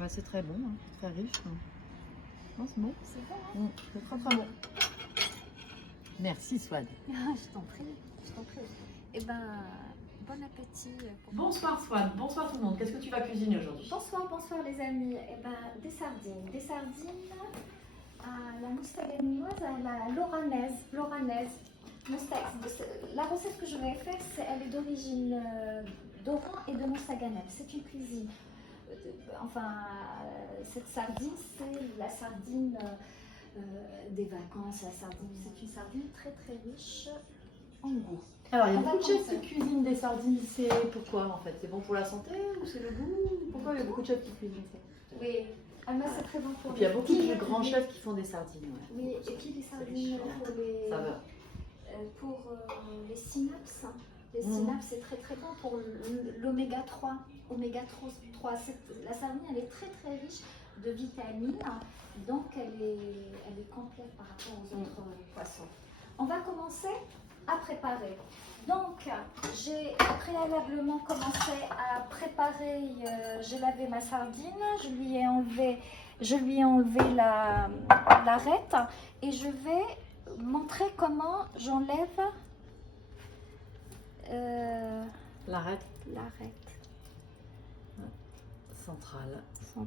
Ouais, c'est très bon, hein, très riche. Non, c'est bon. C'est bon, hein? C'est très très bon. Merci Swad. Je t'en prie, je t'en prie. Eh ben, bon appétit. Bonsoir Swad, bonsoir tout le monde. Qu'est-ce que tu vas cuisiner aujourd'hui? Bonsoir, bonsoir les amis. Eh ben, des sardines. Des sardines à la moustaganoise, à la loranaise. La recette que je vais faire, elle est d'origine d'Oran et de Mostaganem. C'est une cuisine. Cette sardine, c'est la sardine des vacances. La sardine, c'est une sardine très très riche en goût. Alors, il y a On va beaucoup de chefs qui commencer. cuisinent des sardines. C'est pourquoi en fait? C'est bon pour la santé ou c'est le goût? Pourquoi il y a beaucoup de chefs qui cuisinent ça? Oui, moi c'est très bon pour Et puis il y a beaucoup de les grands chefs qui font des sardines. Ouais. Oui, et puis les sardines pour les synapses. Les synapses, c'est très très bon pour l'oméga 3. Oméga 3. La sardine, elle est très très riche de vitamines, donc elle est complète par rapport aux autres poissons. On va commencer à préparer. Donc, j'ai préalablement commencé à préparer, j'ai lavé ma sardine, je lui ai enlevé l'arête et je vais montrer comment j'enlève L'arête centrale. Oui.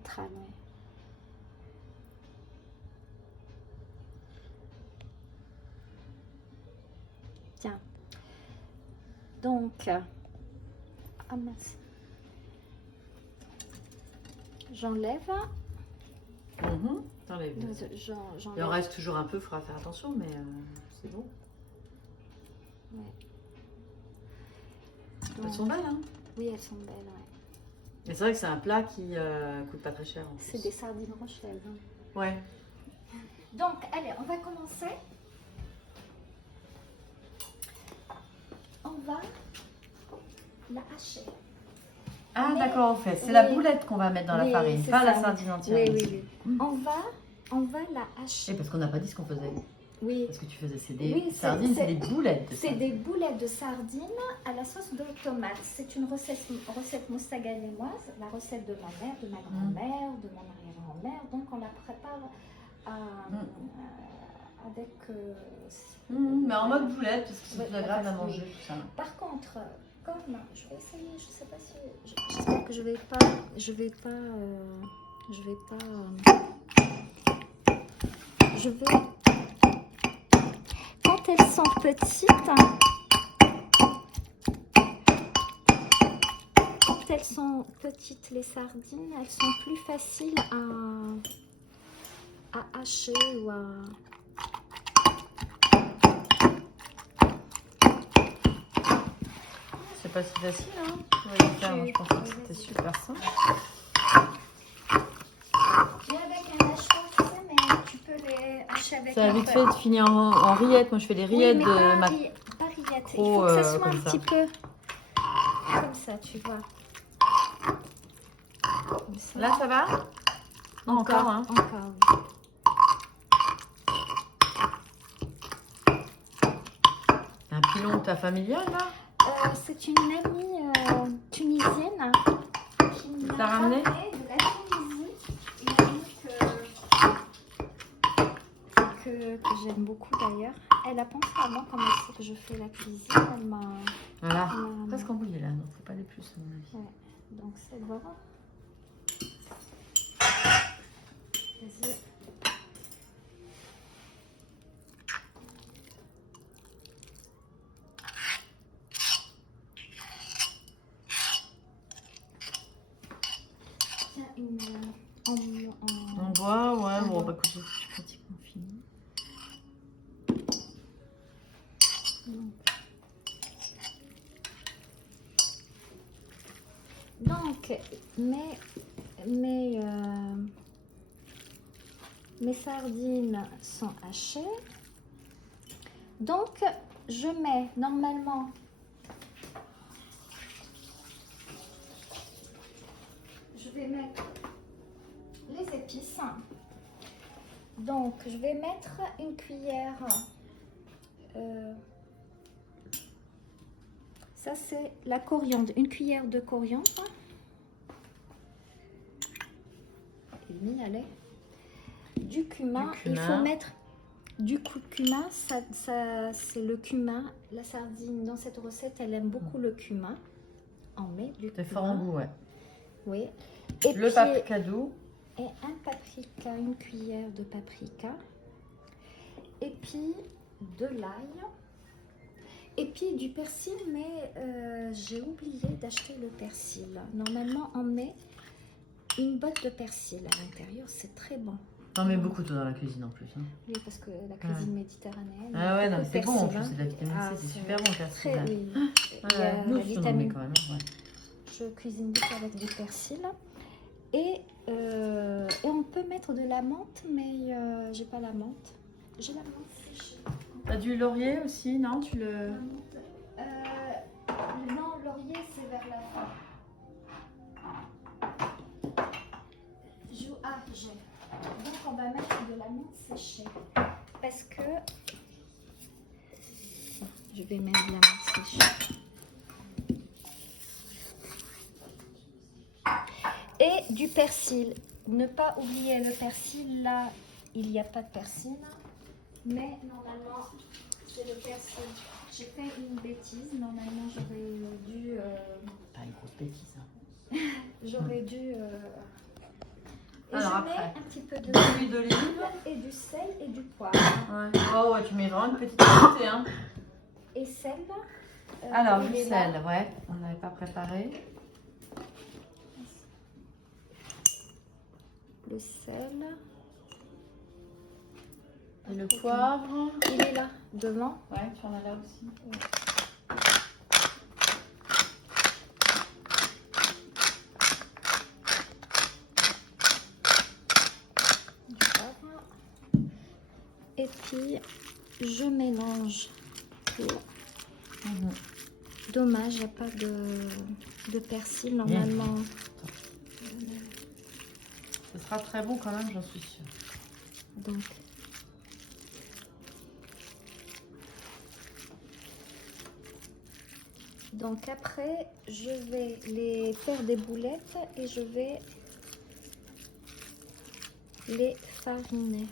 Tiens. Donc, ah mince. J'enlève. T'enlèves. J'enlève. Il en reste toujours un peu, il faudra faire attention, mais c'est bon. Ouais. Elles sont belles, hein? Oui, elles sont belles, ouais. Mais c'est vrai que c'est un plat qui coûte pas très cher. C'est des sardines Rochelle. Hein. Ouais. Donc, allez, on va commencer. On va la hacher. Ah d'accord, en fait. C'est la boulette qu'on va mettre dans la farine, pas la sardine entière. Oui. On va la hacher. Et parce qu'on n'a pas dit ce qu'on faisait. Oui. Parce que tu faisais, c'est des sardines, c'est des boulettes. C'est des boulettes de sardines à la sauce de tomate. C'est une recette moustaganémoise, la recette de ma mère, de ma grand-mère, de mon arrière-grand-mère. Donc on la prépare avec... mais en mode boulette, parce que c'est plus agréable à manger, tout ça. Par contre, comme je vais essayer, je sais pas si... J'espère que je vais quand elles sont petites, les sardines, elles sont plus faciles à hacher ou à... C'est pas si facile, hein? Je pensais que c'était super simple. J'ai avec un hachoir, tu sais, mais tu peux les hacher avec Ça a vite fait de finir en rillettes. Moi, je fais des rillettes pas rillettes. Il faut que ça soit un petit peu comme ça, tu vois. Comme ça. Là, ça va? Encore, hein? Encore, oui. Un pilon de ta familiale, là? C'est une amie tunisienne qui m'a ramené de la Tunisie. Une amie que j'aime beaucoup d'ailleurs. Elle a pensé à moi quand elle sait que je fais la cuisine. Elle m'a... Voilà, presque embouillé là, donc faut pas aller plus à mon avis. Ouais. Donc c'est bon. Vas-y. On boit, ouais, bon, bah écoute, je suis pratiquement finie. Donc, mes sardines sont hachées. Donc, je mets normalement je vais mettre les épices. Donc, je vais mettre une cuillère. Ça, c'est la coriandre. Une cuillère de coriandre. l'ai mis, allez. Du cumin. Du Il cumin. faut mettre du cumin. C'est le cumin. La sardine, dans cette recette, elle aime beaucoup le cumin. On met du C'est fort en cumin. goût, ouais. Oui. Et Le puis, paprika doux. et un paprika, une cuillère de paprika. Et puis, de l'ail. Et puis du persil, mais j'ai oublié d'acheter le persil. Normalement, on met une botte de persil à l'intérieur, c'est très bon. T'en mets beaucoup toi dans la cuisine en plus. Hein. Oui, parce que la cuisine méditerranéenne. Ah ouais, non, mais c'est bon en plus, hein. c'est de la vitamine C, Ah, c'est super bon le persil. Très, là. oui. Il y Ouais, a nous la aussi, on en met vitamine. quand même. Ouais. Je cuisine beaucoup avec du persil. Et on peut mettre de la menthe, mais j'ai pas la menthe. J'ai la menthe séchée. T'as du laurier aussi, non? Tu le... La menthe, non, laurier, c'est vers la fin. J'ai. Donc, on va mettre de la menthe séchée. Parce que... Je vais mettre de la menthe séchée. Et du persil. Ne pas oublier le persil. Là, il n'y a pas de persil. Mais normalement, c'est le persil. J'ai fait une bêtise. Normalement, j'aurais dû... Pas une grosse bêtise. Hein. J'aurais dû... Et Alors je après, mets un petit peu de l'huile d'olive. et du sel et du poivre. Ouais. Oh ouais, tu mets vraiment une petite quantité. Hein. Et sel. Alors, il du est là. sel, ouais, on n'avait pas préparé. Le sel. Et le poivre. Il est là, devant. Ouais, tu en as là aussi. Du poivre. Et puis, je mélange tout. Dommage, il n'y a pas de persil normalement. Ce sera très bon quand même, j'en suis sûre. Donc après, je vais les faire des boulettes et je vais les fariner.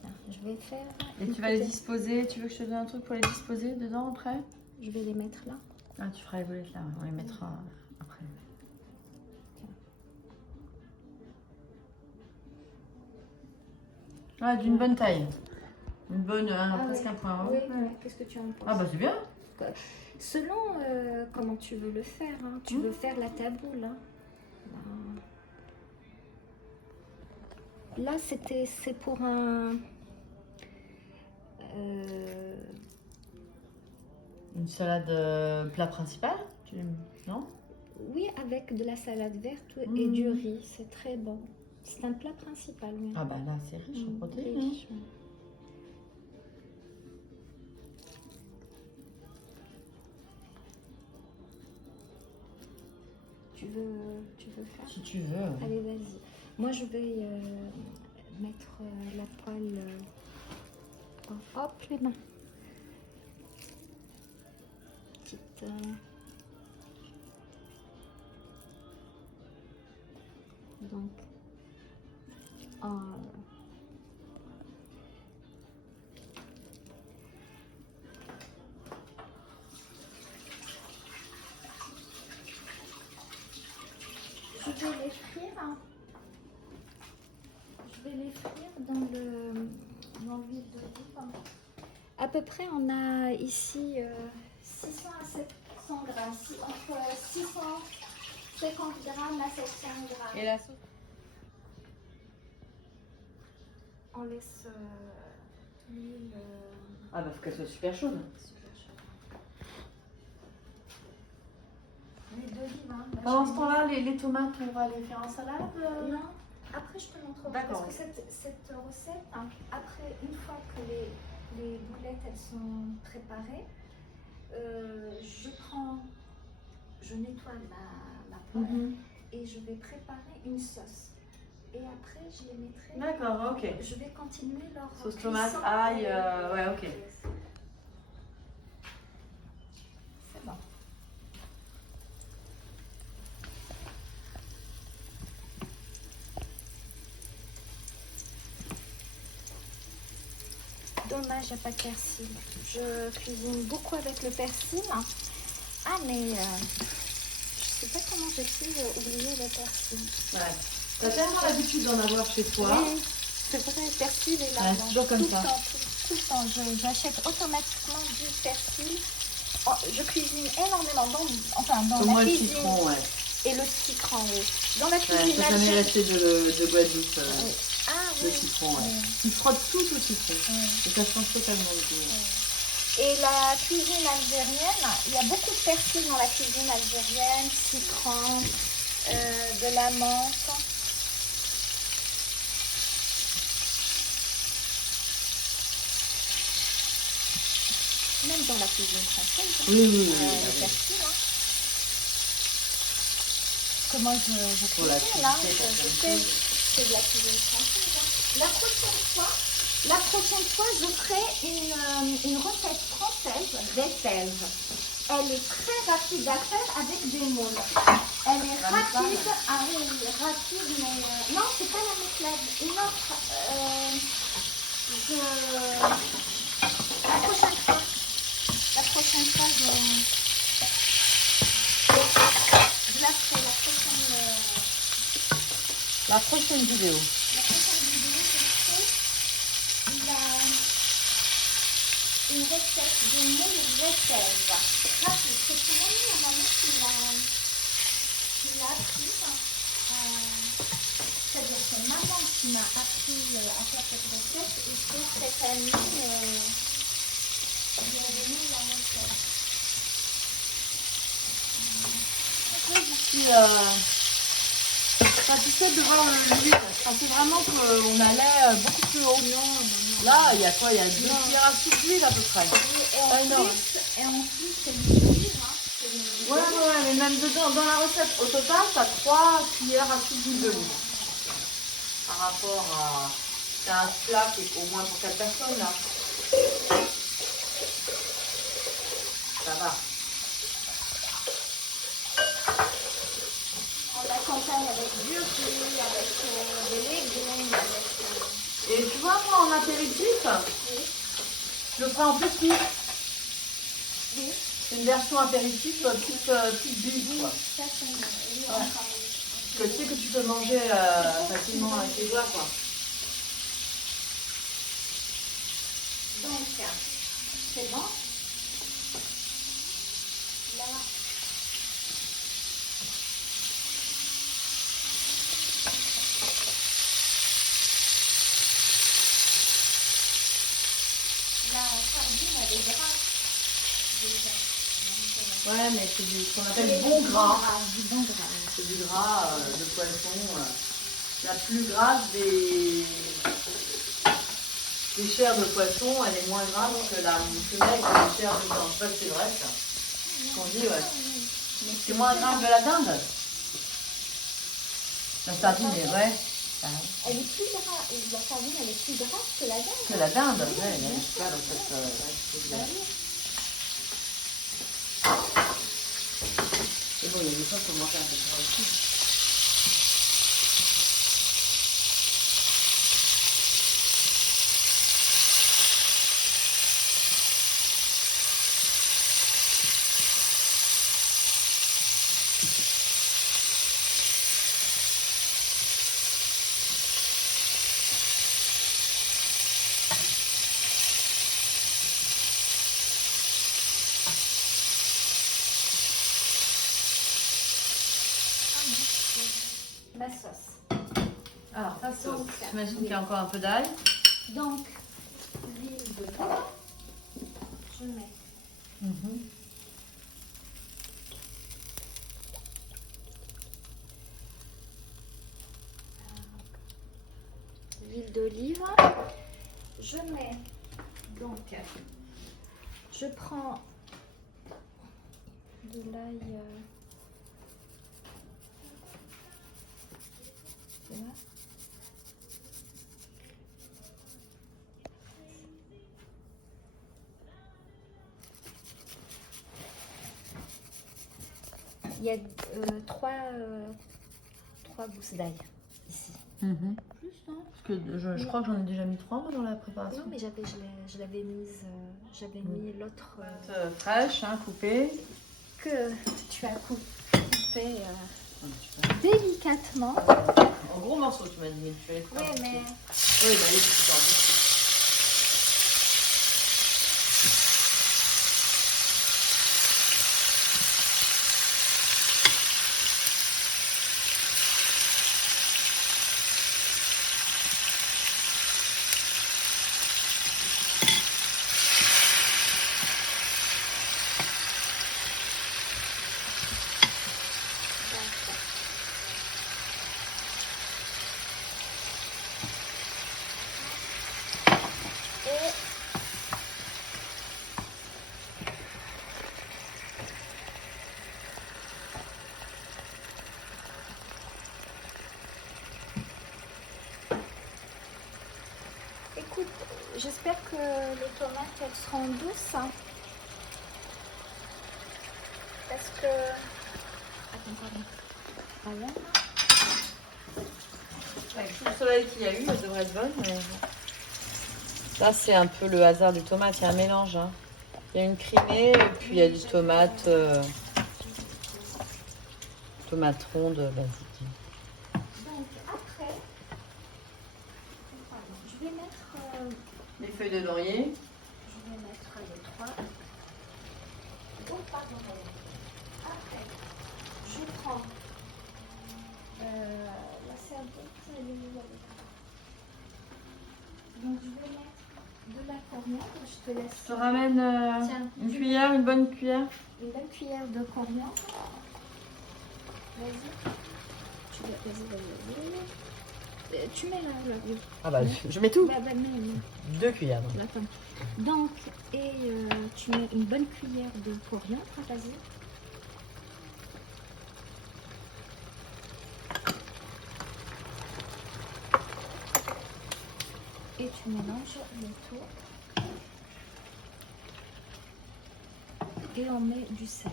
Tiens, je vais faire... Et tu vas les disposer, tu veux que je te donne un truc pour les disposer dedans après? Je vais les mettre là. Ah, tu feras les boulettes là, on les mettra après. Ouais, d'une bonne taille. Une bonne, presque oui. un point. Oui, Ouais. oui. Qu'est-ce que tu en penses? Ah bah c'est bien. Selon comment tu veux le faire, hein. Tu veux faire la taboule. Hein. Là, c'est pour un... Une salade plat principal, non? Oui, avec de la salade verte et du riz. C'est très bon. C'est un plat principal. Oui. Ah bah là, c'est riche en protéines. Riche. Tu veux faire? Si tu veux. Allez, vas-y. Moi, je vais mettre la poêle... hop, les mains. Petite... Donc... Je vais les frire. Je vais les frire dans l'huile d'olive. À peu près, on a ici 600 à 700 grammes. Entre 650 grammes à 700 grammes. Et la sauce? On laisse l'huile. Ah bah faut qu'elle soit super chaude. L'huile d'olive. Hein, Pendant ce temps-là, les tomates, on va les faire en salade? Non, après je te montrerai. D'accord. Parce que cette recette, hein, après, une fois que les boulettes elles sont préparées, je nettoie ma poêle et je vais préparer une sauce. Et après, je les mettrai. D'accord, ok. Je vais continuer leur Sauce cuisson. tomate, ail, ouais, ok. C'est bon. dommage, il n'y a pas de persil. Je cuisine beaucoup avec le persil. Ah, mais je sais pas comment j'ai pu oublier le persil. Ouais. T'as tellement l'habitude d'en avoir chez toi. Oui, c'est vrai, le persil est là. Ouais, c'est toujours comme tout ça. Le temps, tout le temps. J'achète automatiquement du persil. Oh, je cuisine énormément dans Comme moi, la le cuisine. citron, ouais. Et le citron, oui. Dans la Ouais, cuisine ça m'est resté de Guadeloupe, oui. Ah le oui. citron, ouais. Oui. Tu frottes tout au citron. Oui. Et ça change totalement le goût. Oui. Et la cuisine algérienne, il y a beaucoup de persil dans la cuisine algérienne, citron, de la menthe. Même dans la cuisine française, hein. Oui, oui, oui. Le oui. persil, hein. Comment je Pour la cuisine, là, cuisine, je sais, c'est de la cuisine française, hein. La prochaine fois, je ferai une recette française des fèves. Elle est très rapide à faire avec des moules. Elle est rapide, ah oui, rapide, mais non, c'est pas la méclave. Une autre, la prochaine fois, je la ferai La prochaine vidéo. la prochaine vidéo, je ferai une recette de moules de fèves. Rapide, c'est son amie, ma maman qui l'a appris. C'est-à-dire que c'est maman qui m'a appris à faire cette recette et que cette amie lui a donné la recette. Je suis satisfaite de voir le but. Je pensais vraiment qu'on allait beaucoup plus haut. Non. Là, il y a quoi? Il y a 2 cuillères à soupe d'huile à peu près. Pas énorme. Et en plus, c'est l'huile d'olive. Hein. Ouais, mais même dedans, dans la recette, au total, tu as 3 cuillères à soupe d'huile d'olive. Par rapport à. C'est un plat qui est au moins pour 4 personnes là. Ça va. On l'accompagne avec du riz, avec des légumes, avec... Et tu vois, moi en apéritif, je le ferai en petit. Oui. C'est une version apéritif petite bille, quoi. Ça, c'est oui, Ouais. encore. Que tu sais que tu peux manger facilement avec tes doigts, quoi. Donc, c'est bon. Là, la sardine, elle est grasse. Ouais, mais c'est ce qu'on appelle bon gras. Du bon gras. C'est du gras de poisson. La plus grasse des chairs de poisson, elle est moins grasse que la plus maigre des chairs de viande. Ça, c'est vrai, ça. Ce qu'on dit, ouais. C'est moins grasse que la dinde. La sardine est vraie. Elle est plus grasse. La sardine, elle est plus grasse que la dinde. Que la dinde, ouais, elle est super dans cette. Bah oui. Et bon, il y a des fois qu'on mange un peu de gras aussi. La sauce. Alors, ça, sauce. Donc, J'imagine qu'il y a encore un peu d'ail. Donc, l'huile de olive. Je mets l'huile d'olive. Je mets donc, je prends de l'ail. Tu vois? Il y a trois gousses d'ail ici. Plus, non? Parce que je crois que j'en ai déjà mis 3 moi, dans la préparation. Non, mais je l'avais mise, j'avais mis l'autre Fraîche, hein, coupée. que tu as coupé délicatement. En gros morceaux, tu m'as dit. Tu fais Oui, mais Oui, bah oui, c'est super bon. écoute, j'espère que les tomates elles seront douces. Parce que. Attends, pardon. Voilà. Avec tout le soleil qu'il y a eu, elle devrait être bonne. Mais... Là, c'est un peu le hasard des tomates. Il y a un mélange. Hein. Il y a une crimée et puis il y a des tomates, tomates rondes basiques. Donc après, pardon, je vais mettre. Les feuilles de laurier. Je vais mettre les 3. Oh, pardon. Après, je prends la serviette. Donc je vais mettre de la coriandre. Je te laisse. Je te ramène Tiens, une cuillère, une bonne cuillère. Une bonne cuillère de coriandre. Vas-y. Vas-y. Tu mets là, oui. Ah bah, je mets tout. Bah, mets. 2 cuillères. Donc. Attends. Donc, tu mets une bonne cuillère de coriandre, vas-y. Et tu mélanges le tout. Et on met du sel.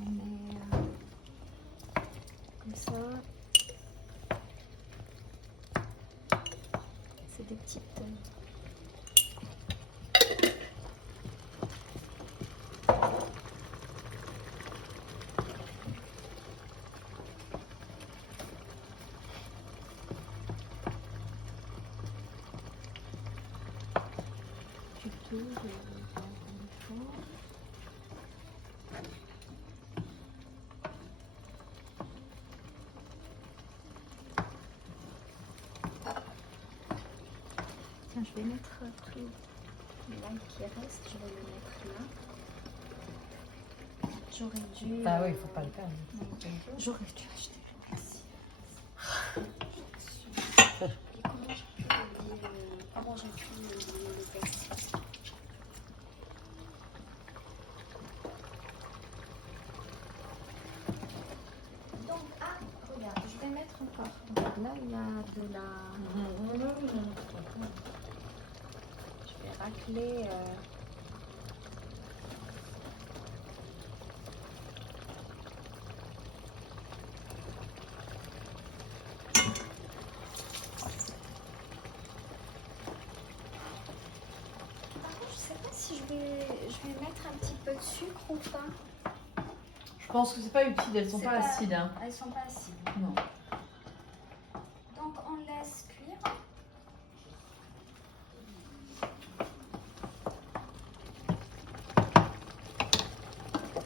On met comme ça. C'est des petites. Tiens, je vais mettre tout l'ail qui reste, je vais le mettre là. J'aurais dû. Ah oui, il faut pas le perdre. J'aurais dû acheter le persil. Et comment j'ai pu oublier le persil? Donc, regarde, je vais mettre encore. Donc là, il y a de la. Je vais racler. Je vais mettre un petit peu de sucre ou pas. Je pense que c'est pas utile, elles sont pas acides. Hein. Elles sont pas acides. Non. Donc on laisse cuire.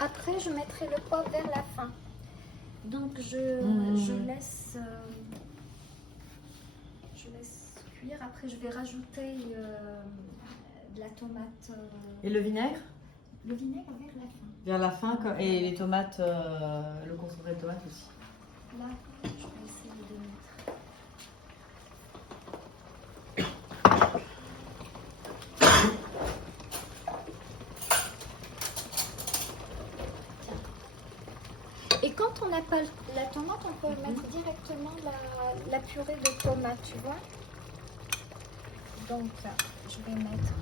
Après je mettrai le poivre vers la fin. Donc je laisse cuire. Après je vais rajouter de la tomate. Et le vinaigre? Le vinaigre vers la fin. Vers la fin, et les tomates, le concentré de tomates aussi. Là, je vais essayer de mettre. Et quand on n'a pas la tomate, on peut mettre directement la purée de tomate, tu vois. Donc, je vais mettre.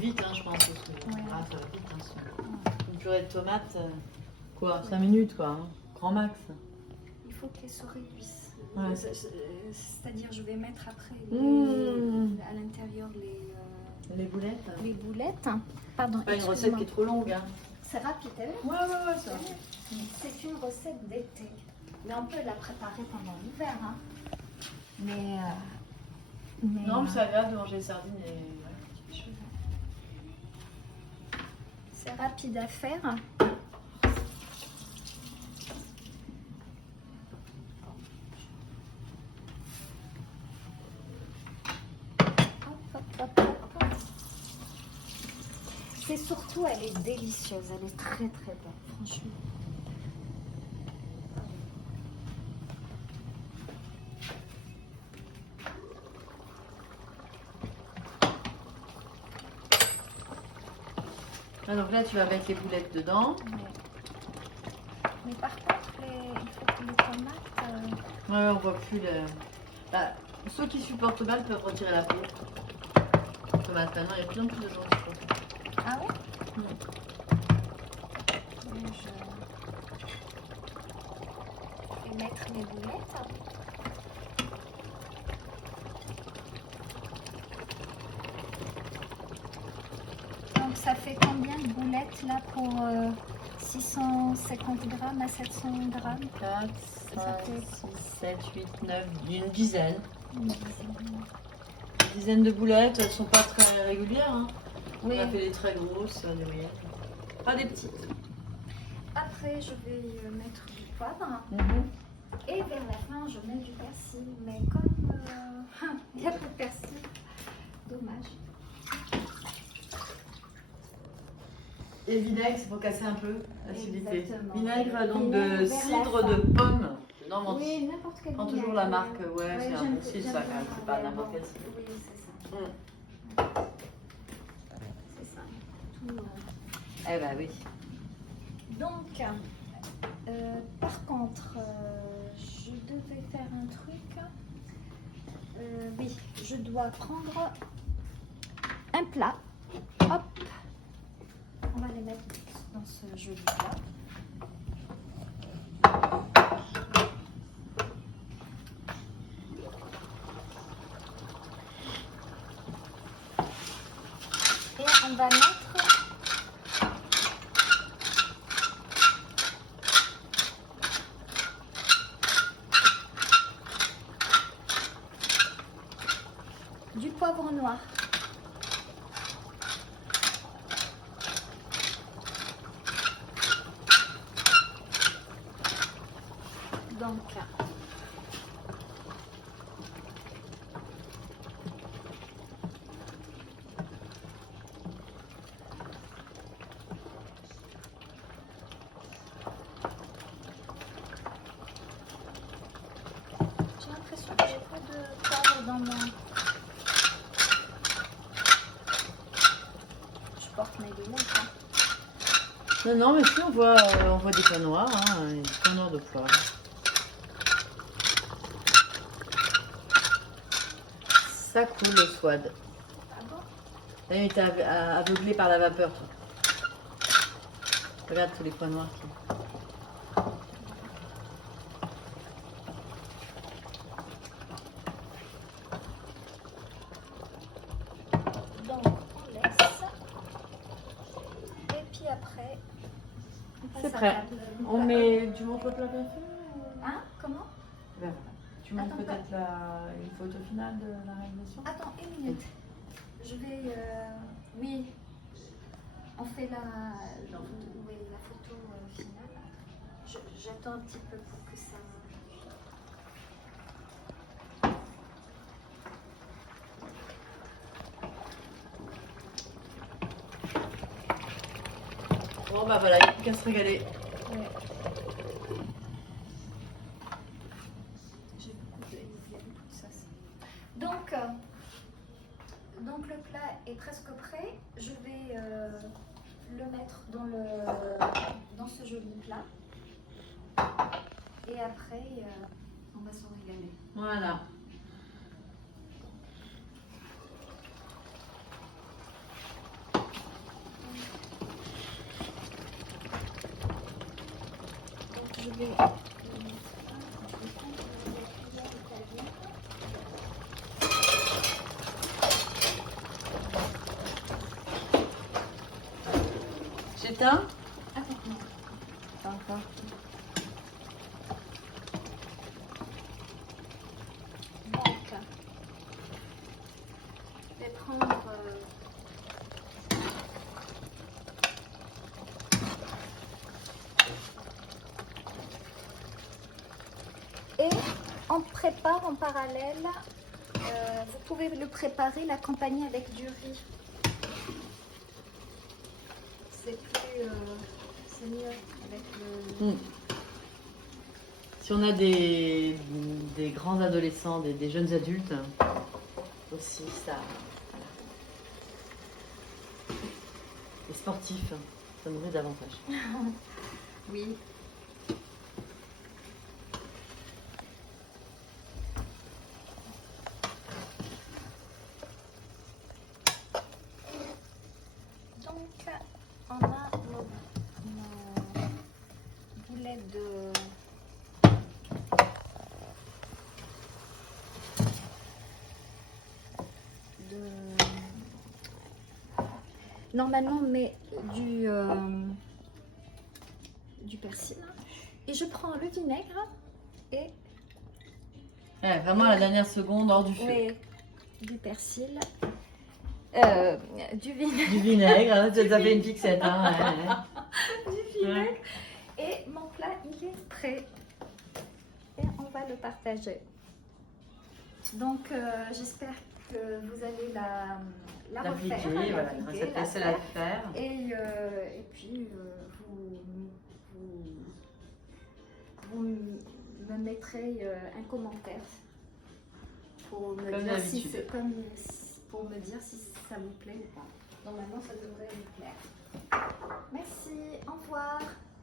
vite, hein, je pense. Parce que, Ouais. ah, ça va vite. Hein, une purée de tomates, quoi, 5 minutes, quoi. Hein, grand max. Il faut que les souris puissent. Ouais. C'est-à-dire, je vais mettre après Mmh. à l'intérieur Les boulettes. les boulettes. Pardon, C'est pas une recette qui est trop longue. Hein. C'est rapide, hein. Ouais, ça. C'est une recette d'été. Mais on peut la préparer pendant l'hiver. Hein. Mais Non, mais c'est agréable de manger les sardines et. c'est rapide à faire. C'est surtout, elle est délicieuse, elle est très très bonne, franchement. Ah, donc là, tu vas mettre les boulettes dedans. Mais par contre, il faut que les tomates... Ouais, on voit plus le. Bah, ceux qui supportent mal peuvent retirer la peau. Tomate, maintenant, il y a de plus en plus de gens qui supportent pas. Ah ouais. Je vais mettre mes boulettes. Donc ça fait combien de boulettes là pour 650 grammes à 700 grammes? 4, Ça 5, fait 6, 7, 8, 9, une dizaine. une dizaine. Une dizaine de boulettes, elles sont pas très régulières. Hein. Oui. On a fait des très grosses, des moyennes. Pas des petites. Après, je vais mettre du poivre. Et vers la fin, je mets du persil. Mais comme il n'y a pas de persil, dommage. Et vinaigre, c'est pour casser un peu l'acidité. Exactement. Vinaigre donc Vinaigre de vers la cidre fin. de pomme. Non, mais Oui, n'importe quel prends vinaigre. toujours la marque. Ouais, c'est un j'aime- bon cidre, j'aime ça, quand même. bien. C'est pas Ouais, n'importe bon. quel cidre. Oui, c'est ça. C'est ça. Tout, Eh ben oui. Donc, par contre, je devais faire un truc. Oui, je dois prendre un plat. Hop. On va les mettre dans ce joli plat. Et on va mettre du poivre noir. Donc, j'ai l'impression que j'ai pas de poivre dans mon... Je porte mes lunettes. Hein. Non, mais si, on voit des pois noirs, hein, des pois noirs de poivre. Ça coule le swad. Ah bon? T'as été aveuglé par la vapeur, toi. Regarde tous les pois noirs. Donc, on laisse. Et puis après, on passe C'est à prêt. table. On met. Tu montres le plat bien fait Hein? Comment? Ben voilà. Tu montres Attends, peut-être une photo finale de la réalisation. Attends, une minute. Je vais... oui. On fait la photo finale. J'attends un petit peu pour que ça... Bon, bah voilà, il n'y a plus qu'à se régaler. Ouais. J'ai beaucoup de... Il y a beaucoup de sauce. Donc le plat est presque prêt. Je vais le mettre dans ce joli plat. Et après, on va se régaler. Voilà. les- J'éteins? Attends, non. Pas encore. Donc, je vais prendre et on prépare en parallèle, vous pouvez le préparer, l'accompagner avec du riz. C'est plus, c'est mieux avec le... Mm. Si on a des grands adolescents, des jeunes adultes, aussi ça. Voilà. Les sportifs, ça nourrit davantage. Oui. Donc, on a nos boulettes Normalement, on met du persil. Et je prends le vinaigre et Ouais, vraiment à la dernière seconde, hors du feu. oui, du persil. Du vinaigre. Du vinaigre, hein, ça fait une fixette. Hein, ouais. Du vinaigre. Et mon plat, il est prêt. Et on va le partager. Donc, j'espère que vous allez la refaire. L'appliquer, voilà, une l'appliquer, recette la facile à faire. faire. Et puis, vous me mettrez un commentaire pour me, Comme dire si d'habitude. c'est pour me dire si ça vous plaît ou pas. Normalement, ça devrait vous plaire. Merci, au revoir.